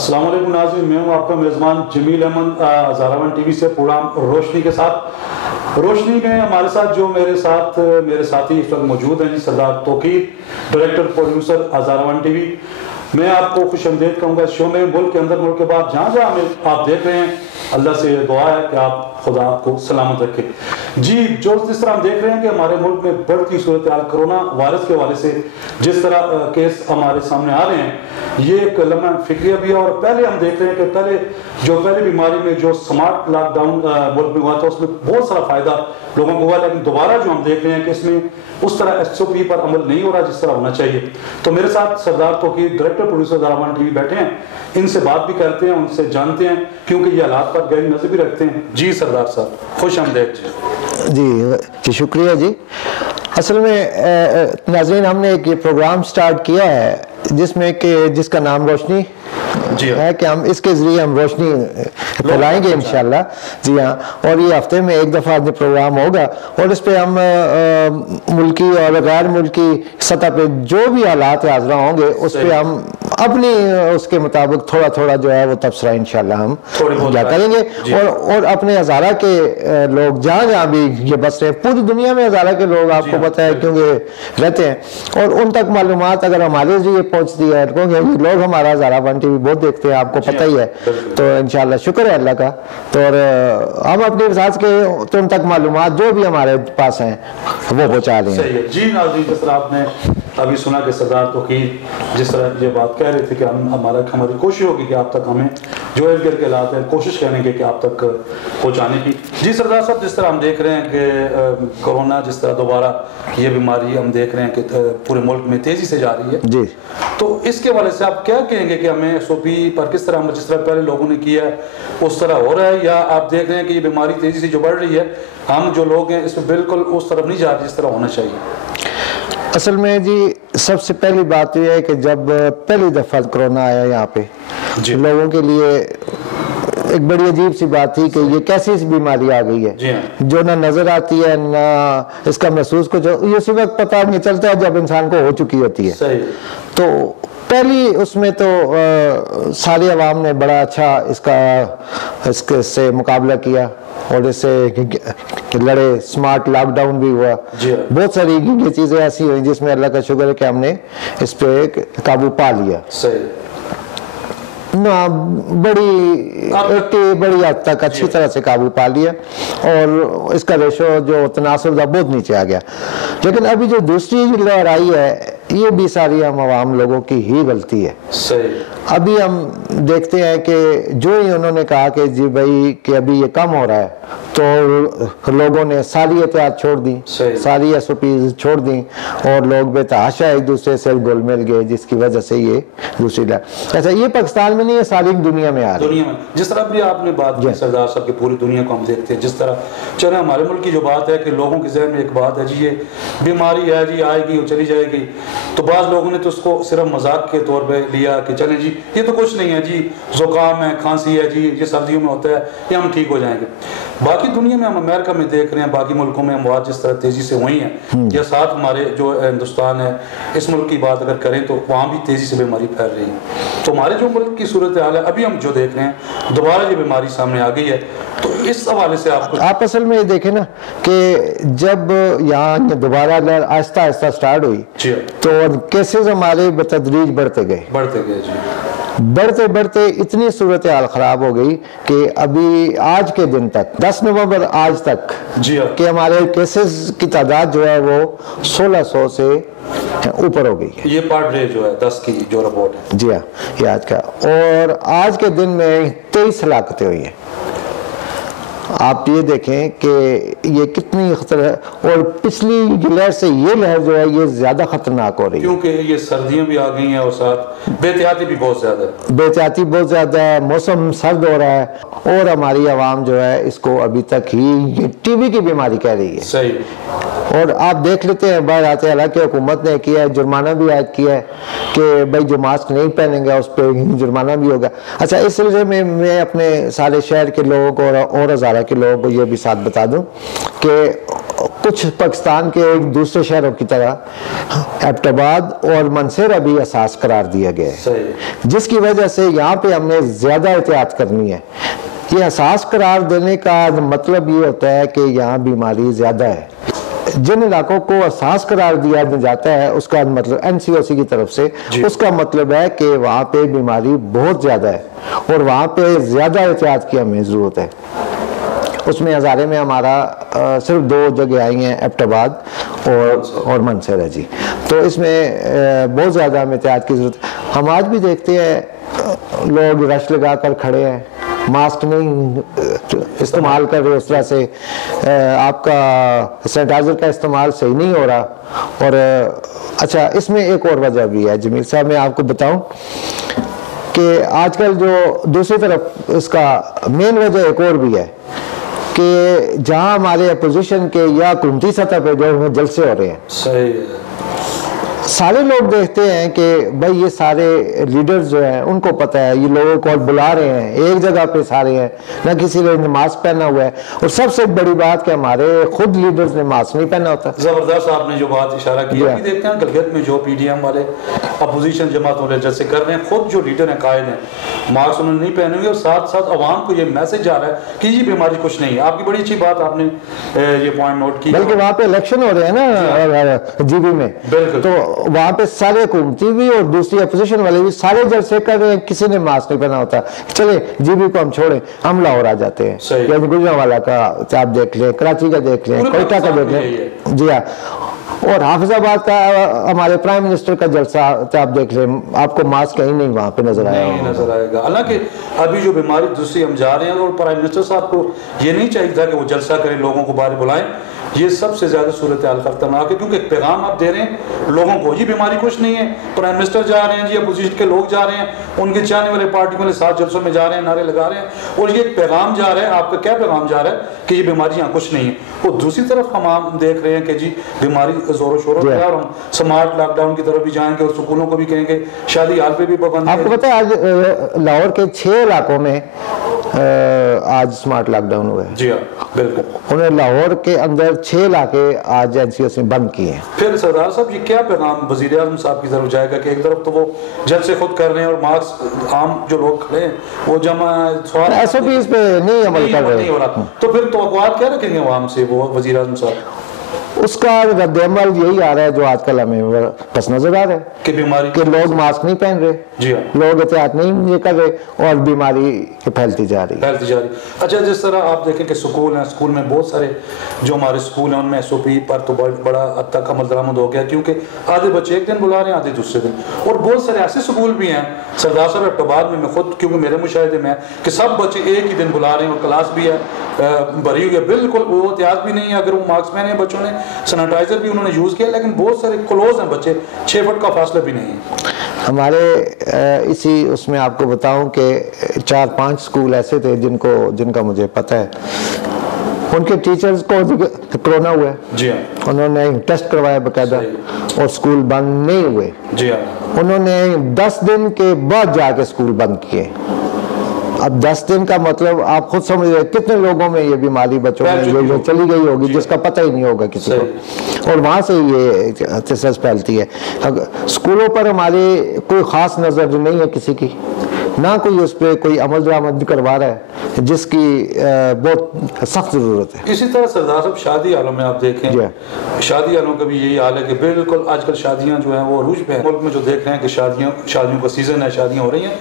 السلام علیکم ناظرین، میں ہوں آپ کا میزبان Jameel Ahmed Hazara one TV سے پروگرام روشنی کے ساتھ۔ روشنی میں ہمارے ساتھ جو میرے ساتھی اس وقت موجود ہیں جی Sardar Tauqeer, director producer Hazara one TV. میں آپ کو خوش آمدید کہوں گا اس شو میں، ملک کے اندر ملک کے بعد جہاں جہاں ہمیں آپ دیکھ رہے ہیں، اللہ سے دعا ہے کہ خدا آپ کو سلامت رکھے۔ جی جس طرح ہم دیکھ رہے ہیں کہ ہمارے ملک میں بڑھتی صورتحال کرونا وائرس کے حوالے سے جس طرح کیس ہمارے سامنے آ رہے ہیں، یہ ایک لمحہ فکریہ بھی ہے۔ اور پہلے ہم دیکھ رہے ہیں کہ پہلے بیماری میں جو سمارٹ لاک ڈاؤن ملک میں ہوا تھا اس میں بہت سارا فائدہ لوگوں کو ہوا، لیکن دوبارہ جو ہم دیکھ رہے ہیں کہ اس میں اس طرح ایس او پی پر عمل نہیں ہو رہا جس طرح ہونا چاہیے۔ تو میرے ساتھ Sardar Tauqeer, director producer Hazara one TV بیٹھے ہیں، ان سے بات بھی کرتے ہیں، ان سے جانتے ہیں کیونکہ یہ حالات پر گہری نظر بھی رکھتے ہیں۔ جی سردار صاحب خوش آمدید۔ جی شکریہ جی۔ اصل میں ناظرین ہم نے ایک یہ پروگرام سٹارٹ کیا ہے جس کا نام روشنی ہے کہ ہم اس کے ذریعے ہم روشنی پھیلائیں گے انشاءاللہ۔ جی ہاں، اور یہ ہفتے میں ایک دفعہ پروگرام ہوگا اور اس پہ ہم ملکی اور غیر ملکی سطح پہ جو بھی حالات حاضرہ ہوں گے اس پہ ہم اپنی اس کے مطابق تھوڑا تھوڑا جو ہے وہ تبصرہ انشاءاللہ ہم کیا کریں گے۔ اور اپنے ہزارہ کے لوگ جہاں جہاں بھی یہ بس رہے ہیں، پوری دنیا میں ہزارہ کے لوگ آپ کو پتہ ہے کیونکہ رہتے ہیں، اور ان تک معلومات اگر ہمارے ذریعے پہنچتی ہے، کیونکہ لوگ ہمارا ہزارہ ون ٹی وی بہت دیکھتے ہیں، آپ کو پتہ ہی ہے، تو انشاءاللہ شکر ہے اللہ کا۔ تو ہم اپنے احساس کے ان تک معلومات جو بھی ہمارے پاس ہیں وہ پہنچا رہے ہیں۔ جی ناظرین، جس طرح آپ نے ابھی سنا کہ سردار توقیر جس طرح یہ بات کہہ رہے تھے کہ ہماری کوشش ہوگی کہ آپ تک ہمیں جو ارد گرد کے حالات ہیں کوشش کریں گے کہ آپ تک پہنچانے کی۔ جی سردار صاحب، جس طرح ہم دیکھ رہے ہیں کہ کرونا جس طرح دوبارہ یہ بیماری ہم دیکھ رہے ہیں کہ پورے ملک میں تیزی سے جا رہی ہے، جی تو اس کے حوالے سے آپ کیا کہیں گے کہ ہمیں ایس او پی پر کس طرح جس طرح پہلے لوگوں نے کیا ہے اس طرح ہو رہا ہے، یا آپ دیکھ رہے ہیں کہ یہ بیماری تیزی سے جو بڑھ رہی ہے ہم جو لوگ ہیں اس میں بالکل اس طرف نہیں جا رہے جس طرح ہونا چاہیے؟ اصل میں جی سب سے پہلی بات یہ ہے کہ جب پہلی دفعہ کرونا آیا یہاں پہ لوگوں کے لیے ایک بڑی عجیب سی بات تھی کہ یہ کیسی بیماری آ گئی ہے جو نہ نظر آتی ہے نہ اس کا محسوس کچھ، یہ اسی وقت پتہ نہیں چلتا ہے جب انسان کو ہو چکی ہوتی ہے۔ تو پہلی اس میں تو ساری عوام نے بڑا اچھا اس سے مقابلہ کیا اور اس سے لڑے، سمارٹ لاک ڈاؤن بھی ہوا، بہت ساری یہ چیزیں ایسی ہوئی جس میں اللہ کا شکر ہے کہ ہم نے اس پہ قابو پا لیا۔ بڑی حد تک اچھی طرح سے قابو پا لیا اور اس کا ریشو جو تناسب تھا بہت نیچے آ گیا۔ لیکن ابھی جو دوسری لہر آئی ہے یہ بھی ساری ہم عوام لوگوں کی ہی غلطی ہے۔ ابھی ہم دیکھتے ہیں کہ جو ہی انہوں نے کہا کہ جی بھائی کہ ابھی یہ کم ہو رہا ہے تو لوگوں نے ساری احتیاط چھوڑ دی، ساری ایس او پیز چھوڑ دیں اور لوگ بے تحاشا ایک دوسرے سے گل مل گئے، جس کی وجہ سے یہ دوسری لہر ایسا یہ پاکستان میں نہیں ہے، ساری دنیا میں آ رہی ہے۔ جس طرح بھی آپ نے بات کی سردار صاحب کی پوری دنیا کو ہم دیکھتے ہیں، جس طرح چلے ہمارے ملک کی جو بات ہے کہ لوگوں کے ذہن میں ایک بات ہے جی یہ بیماری ہے جی آئے گی اور چلی جائے گی، تو بعض لوگوں نے تو اس کو صرف مذاق کے طور پہ لیا کہ چلیں جی یہ تو کچھ نہیں ہے، جی زکام ہے، کھانسی ہے، جی یہ سردیوں میں ہوتا ہے، یہ ہم ٹھیک ہو جائیں گے۔ باقی دنیا میں ہم امریکہ میں دیکھ رہے ہیں، باقی ملکوں میں اموات جس طرح تیزی سے ہوئی ہیں، یا ساتھ ہمارے جو ہندوستان ہے اس ملک کی بات اگر کریں تو وہاں بھی تیزی سے بیماری پھیل رہی ہے۔ تو ہمارے جو ملک کی صورتحال ہے ابھی ہم جو دیکھ رہے ہیں دوبارہ یہ بیماری سامنے آ گئی ہے، تو اس حوالے سے آپ اصل میں یہ دیکھیں نا کہ جب یہاں دوبارہ آہستہ آہستہ سٹارٹ ہوئی تو کیسز ہمارے بتدریج بڑھتے گئے جی، بڑھتے اتنی صورتحال خراب ہو گئی کہ ابھی آج کے دن تک 10 نومبر آج تک کہ ہمارے کیسز کی تعداد جو ہے وہ 1600 سے اوپر ہو گئی ہے۔ یہ پارٹ ڈے جو ہے 10 کی جو رپورٹ ہے، جی ہاں یہ آج کا، اور آج کے دن میں 23 ہلاکتیں ہوئی ہیں۔ آپ یہ دیکھیں کہ یہ کتنی خطر ہے، اور پچھلی لہر سے یہ لہر جو ہے یہ زیادہ خطرناک ہو رہی ہے کیونکہ یہ سردیاں بھی آ گئی ہیں اور ساتھ بے احتیاطی بھی بہت زیادہ ہے، موسم سرد ہو رہا ہے، اور ہماری عوام جو ہے اس کو ابھی تک ہی یہ ٹی وی کی بیماری کہہ رہی ہے۔ صحیح، اور آپ دیکھ لیتے ہیں باہر آتے، حالانکہ حکومت نے کیا ہے، جرمانہ بھی عائد کیا ہے کہ بھائی جو ماسک نہیں پہنیں گا اس پہ جرمانہ بھی ہوگا۔ اچھا اس سلسلے میں اپنے سارے شہر کے لوگوں کو اور ہزارہ کے لوگوں کو یہ بھی ساتھ بتا دوں کہ کچھ پاکستان کے ایک دوسرے شہروں کی طرح ایبٹ آباد اور منسیرہ بھی حساس قرار دیا گیا ہے، جس کی وجہ سے یہاں پہ ہم نے زیادہ احتیاط کرنی ہے۔ یہ حساس قرار دینے کا مطلب یہ ہوتا ہے کہ یہاں بیماری زیادہ ہے۔ جن علاقوں کو حساس قرار دیا جاتا ہے اس کا مطلب NCOC کی طرف سے اس کا مطلب ہے کہ وہاں پہ بیماری بہت زیادہ ہے اور وہاں پہ زیادہ احتیاط کی ہمیں ضرورت ہے۔ اس میں ہزارے میں ہمارا صرف 2 جگہ آئی ہیں، ایبٹ آباد اور منسیرہ جی، تو اس میں بہت زیادہ ہمیں احتیاط کی ضرورت ہے۔ ہم آج بھی دیکھتے ہیں لوگ رش لگا کر کھڑے ہیں، ماسک نہیں استعمال کر رہے، اس طرح سے آپ کا سینیٹائزر کا استعمال صحیح نہیں ہو رہا۔ اور اچھا، اس میں ایک اور وجہ بھی ہے جمیل صاحب، میں آپ کو بتاؤں کہ آج کل جو دوسری طرف اس کا مین وجہ ایک اور بھی ہے کہ جہاں ہمارے اپوزیشن کے یا حکومتی سطح پہ جو جلسے ہو رہے ہیں، صحیح ہے، سارے لوگ دیکھتے ہیں کہ بھائی یہ سارے لیڈرز جو ہیں ان کو پتہ ہے، یہ لوگوں کو بلا رہے ہیں، ایک جگہ پہ سارے ہیں، نہ کسی نے ماسک پہنا ہوا ہے، اور سب سے بڑی بات کہ ہمارے خود لیڈرز نے ماسک نہیں پہنا ہوتا۔ زبردست آپ نے جو بات اشارہ کیا، ابھی دیکھتے ہیں گلگت میں جو PDM والے اپوزیشن جماعتوں والے جلسے کر رہے ہیں، خود جو لیڈر ہیں، قائد ہیں، ماسک انہوں نے نہیں پہنے ہوئے، اور ساتھ ساتھ عوام کو یہ میسج جا رہا ہے کہ یہ بیماری کچھ نہیں ہے۔ آپ کی بڑی اچھی بات آپ نے یہ پوائنٹ نوٹ کی، بلکہ وہاں پہ الیکشن ہو رہے ہیں نا GB میں، بالکل، تو وہاں پہ سارے حکومتی بھی اور دوسری اپوزیشن والے بھی سارے جلسے کر رہے ہیں، کسی نے ماسک نہیں پہنا ہوتا۔ چلے GB کو ہم چھوڑیں، ہم لاہور آ جاتے ہیں، یعنی گجرانوالہ کا آپ دیکھ لیں، کراچی کا دیکھ لیں، کوئٹہ کا دیکھ لیں، جی ہاں، اور حافظ آباد کا ہمارے پرائم منسٹر کا جلسہ آپ دیکھ لیں، آپ کو ماسک کہیں نہیں وہاں پہ نظر آئے گا۔ حالانکہ ابھی جو بیماری دوسری ہم جا رہے ہیں، اور پرائم منسٹر صاحب کو یہ نہیں چاہیے تھا کہ وہ جلسہ کریں، لوگوں کو باہر بلائیں، یہ سب سے زیادہ صورتحال خطرناک ہے، کیونکہ ایک پیغام آپ دے رہے ہیں لوگوں کو، یہ بیماری کچھ نہیں ہے، پرائم منسٹر جا رہے ہیں جی، اپوزیشن کے لوگ جا رہے ہیں، ان کے چاہنے والے پارٹی والے 7 جلسوں میں جا رہے ہیں، نعرے لگا رہے ہیں، اور یہ ایک پیغام جا رہا ہے۔ آپ کا کیا پیغام جا رہا ہے کہ یہ بیماری یہاں کچھ نہیں ہے، اور دوسری طرف ہم دیکھ رہے ہیں کہ جی بیماری زور و شور ہے، اور ہم سمارٹ لاک ڈاؤن کی طرف بھی جائیں گے، اور سکولوں کو بھی کہیں گے، شادی ہال پہ بھی پابندی ہے۔ آپ کو پتہ ہے آج لاہور کے 6 علاقوں میں آج سمارٹ لاک ڈاؤن ہوا ہے، جی ہاں بالکل، انہوں نے لاہور کے اندر 6 علاقے آج NCOC بند کیے ہیں۔ پھر سردار صاحب یہ کیا پیغام وزیر اعظم صاحب کی طرف جائے گا کہ ایک طرف تو وہ جلسے خود کر رہے ہیں، اور ماسک عام جو لوگ کھڑے ہیں وہ جمع SOPs پہ نہیں عمل کر رہے ہیں، تو پھر توقعات کیا رکھیں گے عوام سے وہ وزیر اعظم صاحب؟ اس کا رد عمل یہی آ رہا ہے جو آج کل ہمیں پس نظر آ رہا ہے کہ بیماری کہ لوگ ماسک نہیں پہن رہے، جی ہاں، لوگ احتیاط نہیں یہ کر رہے، اور بیماری پھیلتی جا رہی۔ اچھا، جس طرح آپ دیکھیں کہ سکول ہیں، سکول میں بہت سارے جو ہمارے سکول ہیں ان میں SOP پر تو بڑا حد تک عمل درآمد ہو گیا، کیونکہ آدھے بچے ایک دن بلا رہے ہیں، آدھے دوسرے دن، اور بہت سارے ایسے سکول بھی ہیں سردار صاحب ایبٹ آباد میں خود، کیونکہ میرے مشاہدے میں کہ سب بچے ایک ہی دن بلا رہے ہیں، اور کلاس بھی ہے بھری ہوئی ہے، بالکل وہ احتیاط بھی نہیں ہے، اگر وہ ماسک پہنے ہیں بچوں نے، سینیٹائزر بھی انہوں نے یوز کیا، لیکن بہت سارے کلوز ہیں بچے، 6 فٹ کا فاصلہ بھی نہیں ہے۔ ہمارے اسی اس میں آپ کو بتاؤں کہ 4-5 سکول ایسے تھے جن کا مجھے پتہ ہے، ان کے ٹیچرز کو کرونا ہوا ہے، جی ہاں، انہوں نے ٹیسٹ کروایا باقاعدہ، اور سکول بند نہیں ہوئے، جی ہاں، انہوں نے 10 دن کے بعد جا کے سکول بند کیے۔ اب 10 دن کا مطلب آپ خود سمجھ رہے کتنے لوگوں میں یہ بیماری بچوں میں یہ چلی گئی ہوگی جس کا پتہ ہی نہیں ہوگا کسی کو، اور وہاں سے یہ تسلس پھیلتی ہے۔ سکولوں پر ہماری کوئی خاص نظر نہیں ہے کسی کی، نہ کوئی اس پہ کوئی عمل درآمد کروا رہا ہے، جس کی بہت سخت ضرورت ہے۔ اسی طرح سردار صاحب شادی حالوں میں آپ دیکھیں، شادی حالوں کا بھی یہی حال ہے کہ بالکل آج کل شادیاں جو ہیں وہ عروج پہ ہیں، ملک میں جو دیکھ رہے ہیں کہ شادیوں کا سیزن ہے، شادیاں ہو رہی ہیں،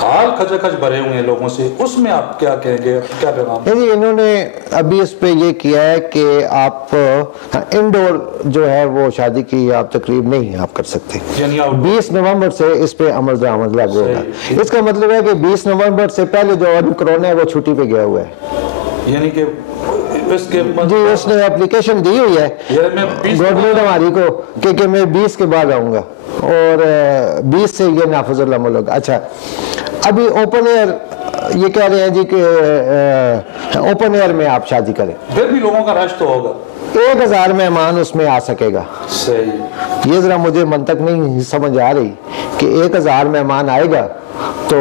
حال کھچا کھچ بھرے ہوئے ہیں لوگوں سے، اس میں آپ کیا کہیں گے، کیا پیغام؟ انہوں نے ابھی اس پہ یہ کیا ہے کہ آپ انڈور جو ہے وہ شادی کی آپ تقریب نہیں آپ کر سکتے، 20 نومبر سے اس پہ عمل درآمد لاگو ہوگا۔ اس کا مطلب ہے کہ 20 نومبر سے پہلے جو کرونا ہے وہ چھٹی پہ گیا ہوا ہے، یعنی کہ جی اس نے اپلیکیشن دی ہوئی ہے گورنمنٹ ہماری کو کہ میں 20 کے بعد آؤں گا، اور 20 سے یہ نافذ العمل ہوگا۔ اچھا، ابھی اوپن ایئر یہ کہہ رہے ہیں جی کہ اوپن ایئر میں آپ شادی کریں، پھر بھی لوگوں کا رش تو ہوگا، 1000 مہمان اس میں آ سکے گا۔ صحیح، یہ ذرا مجھے منطق نہیں سمجھ آ رہی کہ 1000 مہمان آئے گا تو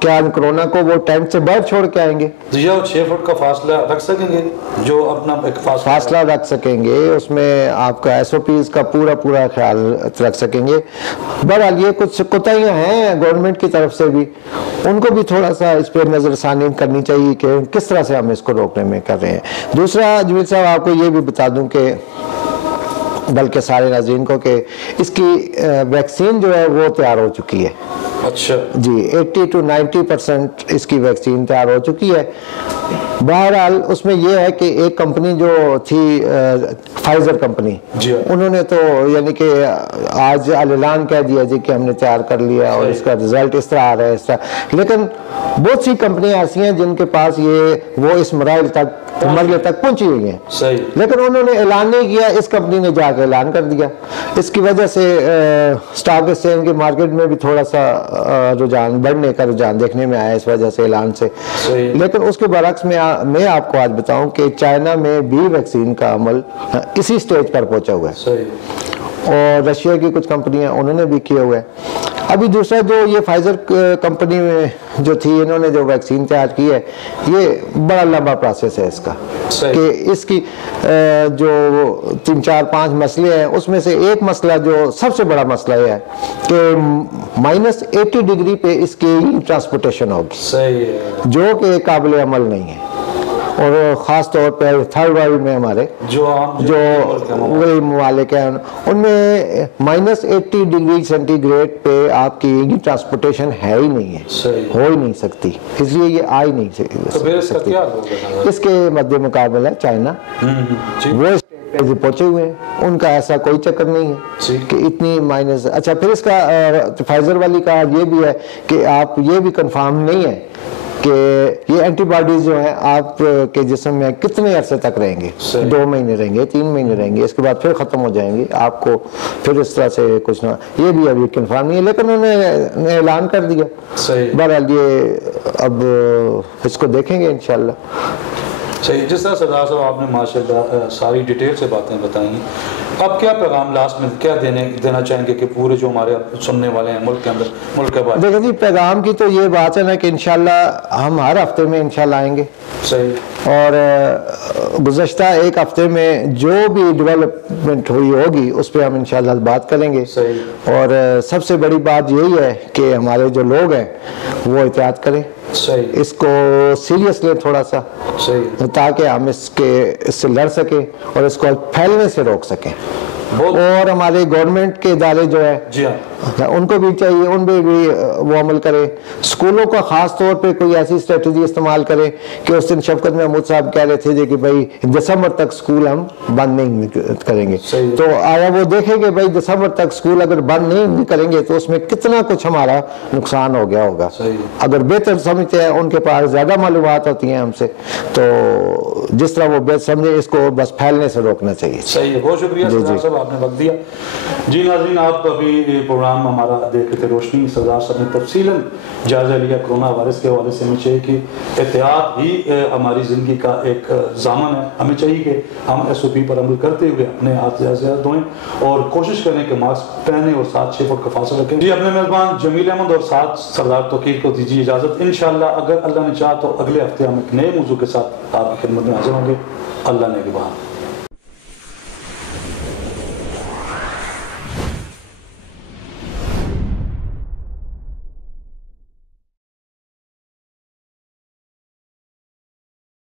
کیا کرونا کو وہ ٹینٹ سے باہر چھوڑ کے آئیں گے؟ جی 6 فٹ کا فاصلہ رکھ سکیں گے، جو اپنا ایک فاصلہ رکھ سکیں گے، اس میں آپ کا SOPs کا پورا خیال رکھ سکیں گے. بہرحال یہ کچھ کوتاہیاں ہیں گورنمنٹ کی طرف سے بھی، ان کو بھی تھوڑا سا اس پہ نظر ثانی کرنی چاہیے کہ کس طرح سے ہم اس کو روکنے میں کر رہے ہیں. دوسرا جمیل صاحب آپ کو یہ بھی بتا دوں کہ بلکہ سارے ناظرین کو کہ اس کی ویکسین جو ہے وہ تیار ہو چکی ہے. اچھا جی 80 to 90% اس کی ویکسین تیار ہو چکی ہے. بہرحال اس میں یہ ہے کہ ایک کمپنی جو تھی فائزر کمپنی، انہوں نے تو یعنی کہ آج اعلان کہہ دیا جی کہ ہم نے تیار کر لیا اور اس کا رزلٹ اس طرح آ رہا ہے اس طرح، لیکن بہت سی کمپنیاں ایسی ہیں جن کے پاس وہ اس مرحلے تک پہنچی ہوئی ہیں، لیکن انہوں نے اعلان نہیں کیا. اس کمپنی نے جا کے اعلان کر دیا. اس کی وجہ سے اسٹاک ایکسچینج کے مارکیٹ میں بھی تھوڑا سا بڑھنے کا رجحان دیکھنے میں آیا اس وجہ سے اعلان سے. لیکن اس کے برعکس میں آپ کو آج بتاؤں کہ چائنا میں بھی ویکسین کا عمل اسی سٹیج پر پہنچا ہوا ہے، اور رشیا کی کچھ کمپنیاں انہوں نے بھی کیے ہوئے ہیں. ابھی دوسرا جو یہ فائزر کمپنی میں جو تھی، انہوں نے جو ویکسین تیار کی ہے، یہ بڑا لمبا پروسیس ہے اس کا، کہ اس کی جو 3 4 5 مسئلے ہیں، اس میں سے ایک مسئلہ جو سب سے بڑا مسئلہ یہ ہے کہ -80 ڈگری پہ اس کی ٹرانسپورٹیشن ہوگی، جو کہ قابل عمل نہیں ہے. اور خاص طور پہ تھرڈ ورلڈ میں ہمارے جو وہی ممالک ہیں، ان میں -80 ڈگری سینٹی گریڈ پہ آپ کی ٹرانسپورٹیشن ہے ہی نہیں ہے، ہو ہی نہیں سکتی، اس لیے یہ آ ہی نہیں سکتی. اس کے مد مقابل ہے چائنا، وہ پہنچے ہوئے ہیں، ان کا ایسا کوئی چکر نہیں ہے کہ اتنی اچھا. پھر اس کا فائزر والی کا یہ بھی ہے کہ آپ یہ بھی کنفرم نہیں ہے کہ یہ اینٹی باڈیز جو ہیں آپ کے جسم میں کتنے عرصے تک رہیں گے. 2 مہینے رہیں گے، 3 مہینے رہیں گے، اس کے بعد پھر ختم ہو جائیں گے. آپ کو پھر اس طرح سے کچھ نہ، یہ بھی ابھی کنفرم نہیں ہے، لیکن انہوں نے اعلان کر دیا. بہرحال یہ اب اس کو دیکھیں گے انشاءاللہ. صحیح. جس طرح سردار صاحب آپ نے ماشاءاللہ ساری ڈیٹیل سے باتیں بتائیں، اب کیا پیغام لاسٹ میں کیا دینا چاہیں گے کہ پورے جو ہمارے سننے والے ہیں ملک کے اندر، ملک کے بعد؟ دیکھیں جی، پیغام کی تو یہ بات ہے نا کہ انشاءاللہ ہم ہر ہفتے میں انشاءاللہ آئیں گے. صحیح. اور گزشتہ ایک ہفتے میں جو بھی ڈیولپمنٹ ہوئی ہوگی اس پہ ہم انشاءاللہ بات کریں گے. صحیح. اور سب سے بڑی بات یہی ہے کہ ہمارے جو لوگ ہیں وہ احتیاط کریں. صحیح. اس کو سیریس لیں تھوڑا سا. صحیح. تاکہ ہم اس سے لڑ سکیں اور اس کو پھیلنے سے روک سکیں. اور ہمارے گورنمنٹ کے ادارے جو ہے ان کو بھی چاہیے، ان پہ بھی وہ عمل کرے. اسکولوں کا خاص طور پہ کوئی ایسی اسٹریٹجی استعمال کرے کہ اس دن شفقت محمود صاحب کہہ رہے تھے جی کہ بھائی دسمبر تک اسکول ہم بند نہیں کریں گے. تو آیا وہ دیکھیں کہ بھائی دسمبر تک اسکول اگر بند نہیں کریں گے تو اس میں کتنا کچھ ہمارا نقصان ہو گیا ہوگا. اگر بہتر سمجھتے ہیں، ان کے پاس زیادہ معلومات ہوتی ہیں ہم سے، تو جس طرح وہ بہتر سمجھے اس کو بس پھیلنے سے روکنا چاہیے. صحیح ہے. بہت شکریہ سردار صاحب، آپ نے وقت دیا. جی ناظرین، آپ ابھی پروگرام ہمارا دیکھ رہے تھے روشنی. سردار صاحب نے تفصیلاً جائزہ لیا کورونا وائرس کے حوالے سے. ہمیں چاہیے کہ احتیاط ہی ہماری زندگی کا ایک ضامن ہے. ہمیں چاہیے کہ ہم SOP پر عمل کرتے ہوئے اپنے ہاتھ زیادہ سے زیادہ دھوئیں اور کوشش کریں کہ ماسک پہنیں اور ساتھ 6 فٹ کا فاصلہ رکھیں. جی اپنے میزبان جمیل احمد اور ساتھ سردار توقیر کو دیجیے اجازت. انشاءاللہ اگر اللہ نے چاہا تو اگلے ہفتے ہم ایک نئے موضوع کے ساتھ آپ کی خدمت میں حاضر ہوں گے. اللہ نے کے بعد.